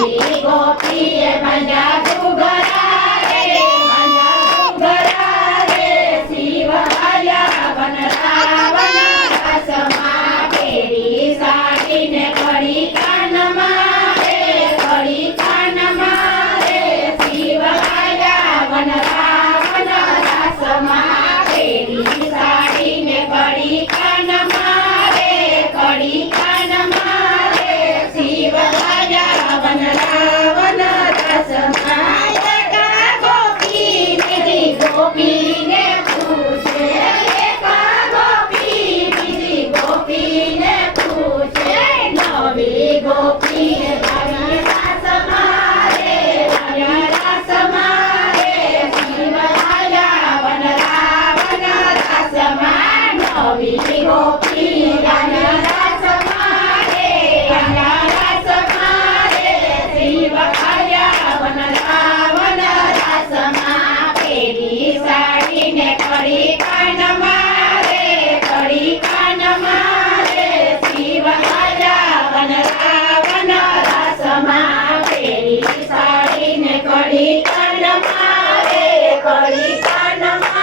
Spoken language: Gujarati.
Yeah. કોળી કાનમાં